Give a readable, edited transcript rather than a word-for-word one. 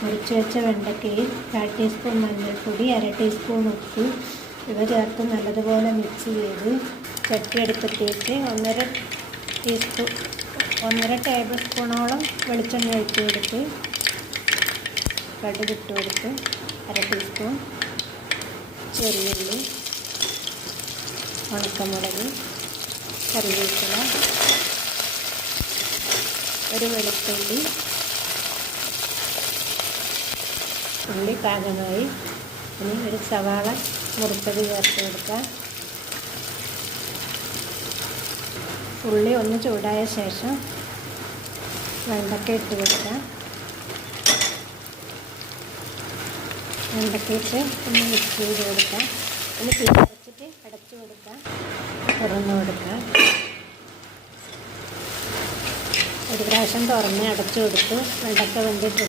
മുറിച്ച് വെച്ച വെണ്ടയ്ക്കയിൽ 1/4 ടീസ്പൂൺ മഞ്ഞൾപ്പൊടി, 1/2 ടീസ്പൂൺ ഉപ്പ് ഇവ ചേർത്ത് നല്ലതുപോലെ മിക്സ് ചെയ്ത് ചട്ടി അടുപ്പത്തേക്ക് 1.5 ടേബിൾ സ്പൂണോളം വെളിച്ചെണ്ണ ഒഴിച്ച് കൊടുത്ത് കടുക് ഇട്ട് കൊടുത്ത് 1/2 ടീസ്പൂൺ ചെറിയുള്ളി, ഉണക്കമുളക്, കറിവേപ്പില, ഒരു വെളുത്തുള്ളി, ഉള്ളി പാകമായി. ഇനി ഒരു സവാള മുറിച്ചത് ചേർത്ത് കൊടുക്കാം. ഉള്ളി ഒന്ന് ചൂടായ ശേഷം വെണ്ടയ്ക്ക ഇട്ട് കൊടുക്കാം. വെണ്ടയ്ക്കയിട്ട് ഒന്ന് മിക്സ് ചെയ്ത് കൊടുക്കാം. ഒന്ന് തീ അടച്ചിട്ട് അടച്ചു കൊടുക്കാം. തുറന്ന് കൊടുക്കാം. ഒരു പ്രാവശ്യം തുറന്ന് അടച്ചു കൊടുത്തു. വെണ്ടയ്ക്ക വെന്തിട്ട്